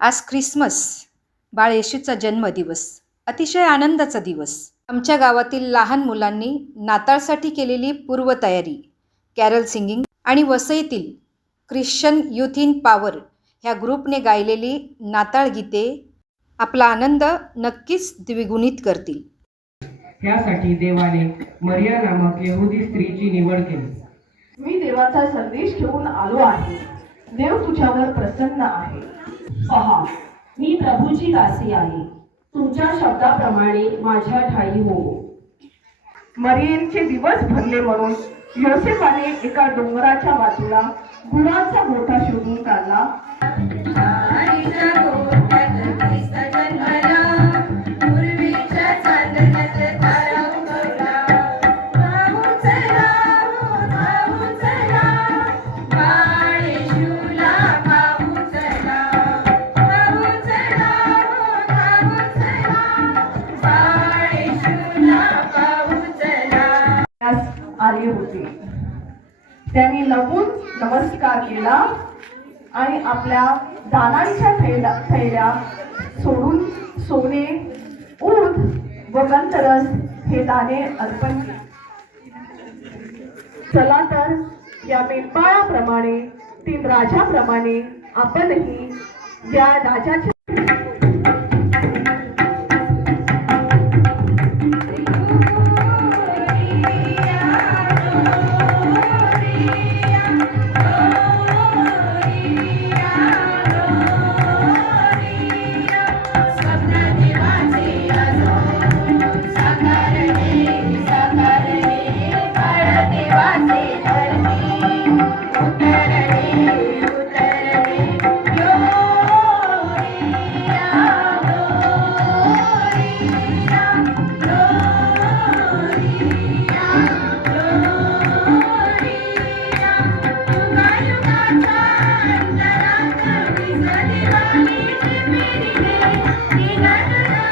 आज ख्रिसमस बाळ येशूचा जन्मदिवस अतिशय आनंदाचा दिवस. आमच्या गावातील लहान मुलांनी नाताळसाठी केलेली पूर्वतयारी कॅरल सिंगिंग आणि वसईतील ख्रिश्चन युथ इन पॉवर ह्या ग्रुपने गायलेली नाताळ गीते आपला आनंद नक्कीच द्विगुणित करतील. त्यासाठी देवाने मरिया नामक यहुदी स्त्रीची निवड केली. मी देवाचा संदेश घेऊन आलो आहे. देव तुझ्यावर प्रसन्न आहे. पहा मी प्रभूची दासी आहे. तुमच्या शब्दाप्रमाणे माझ्या ठाई हो. मरियमचे दिवस भरले म्हणून योसेफाने एका डोंगराच्या बाजूला गुळाचा मोठा शोधून काढला. होती त्यांनी लगून नमस्कार केला आणि आपल्या दानांच्या थैल्या थैल्या सोडून सोने ऊद व गंतरस हे दाणे अर्पण केले. चला तर या मेंढपाळाप्रमाणे तीन राजाप्रमाणे आपणही या राजाच्या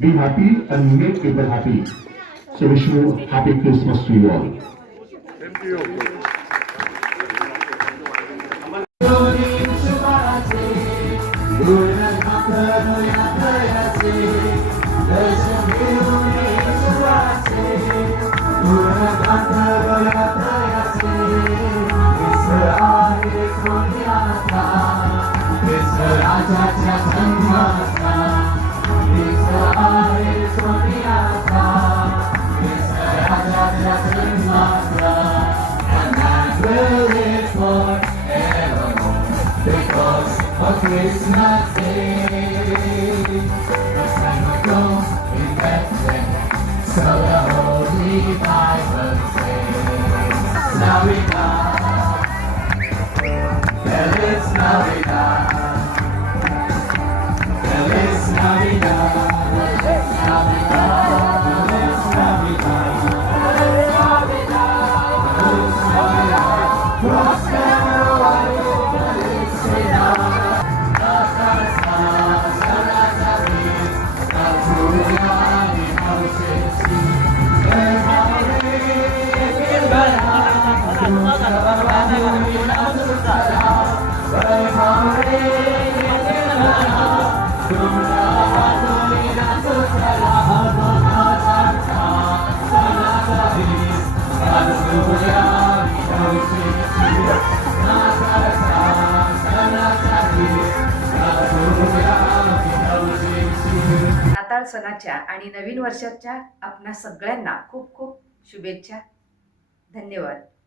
Be happy and make people happy. So wish you a happy Christmas to you all. It's not नाताळ सणाच्या आणि नवीन वर्षाच्या आपणा सगळ्यांना खूप खूप शुभेच्छा. धन्यवाद.